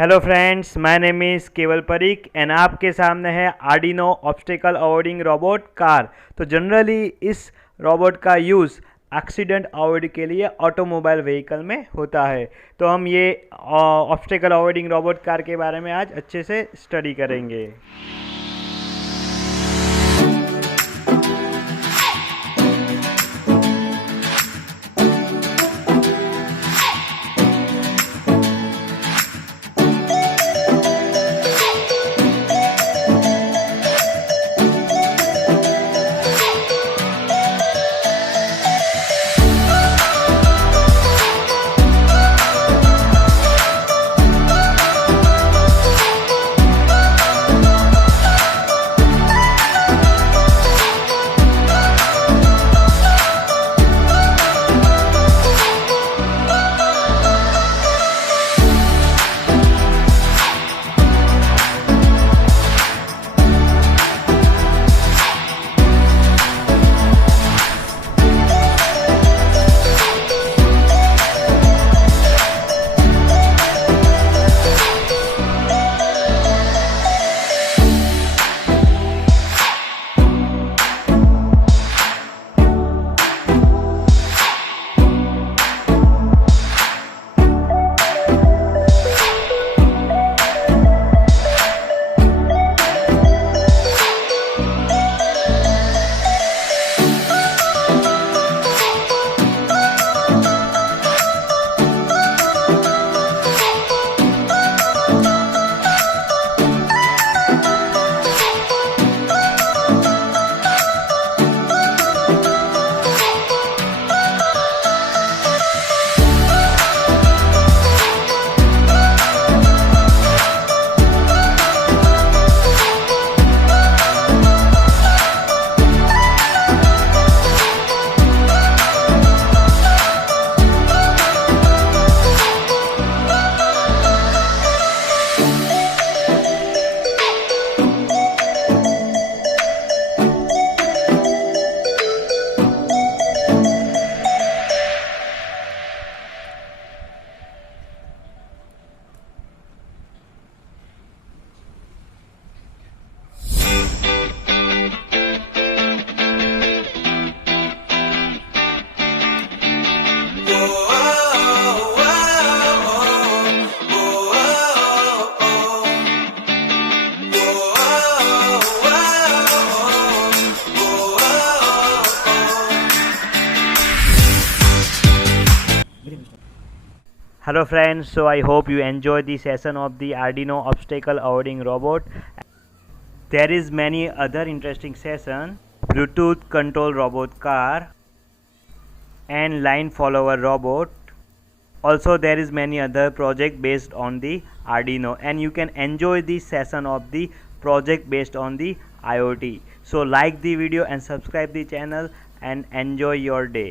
Hello friends, my name is केवल Parikh and आपके सामने है Arduino obstacle avoiding robot car. तो जनरली इस रोबोट का यूज़ एक्सीडेंट अवॉइड के लिए ऑटोमोबाइल व्हीकल में होता है। तो हम ये ऑब्स्टेकल अवॉइडिंग रोबोट कार के बारे में आज अच्छे से स्टडी करेंगे। Hello friends, so I hope you enjoy the session of the Arduino obstacle avoiding robot. There is many other interesting session, Bluetooth control robot car and line follower robot. Also there is many other project based on the Arduino, and you can enjoy the session of the project based on the IoT. So like the video and subscribe the channel and enjoy your day.